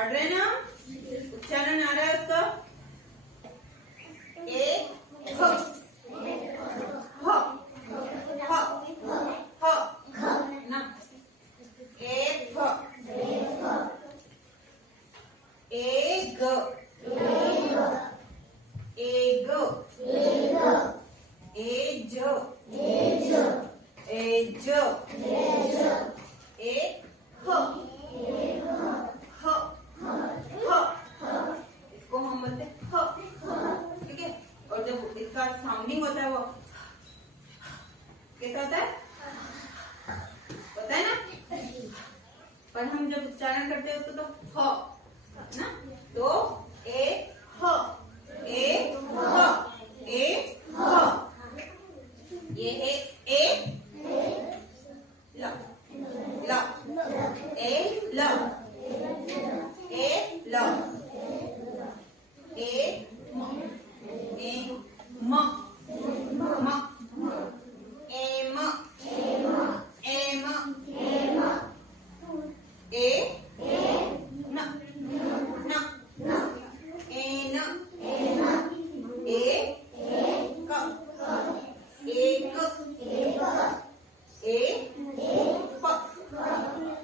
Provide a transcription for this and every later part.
पढ़ रहे ना हम? उच्चारण आ रहा है उसका? ए ख ह ह ह ना ए फ ए ग ए ग ए ज ए ज ए ह ह ह इसको हम बोलते हैं ह, ठीक है। और जब इसका साउंडिंग होता है वो कैसा होता है? होता है ना? पर हम जब उच्चारण करते हैं उसको तो ह ना, तो ए ह ए ह ए ह, ये है ए ल ल ए ल ए ल ए म ए म म ए म ए म ए न न ए न ए क एक ए प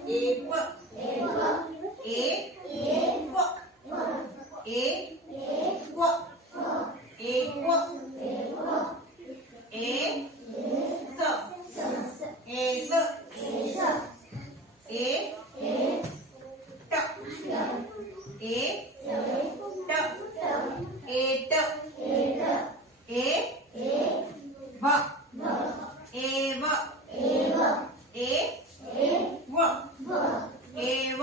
ए प ए प ए क्व ए क्व ए स ए स ए ट ए ट ए ट ए व ए व ए व ए व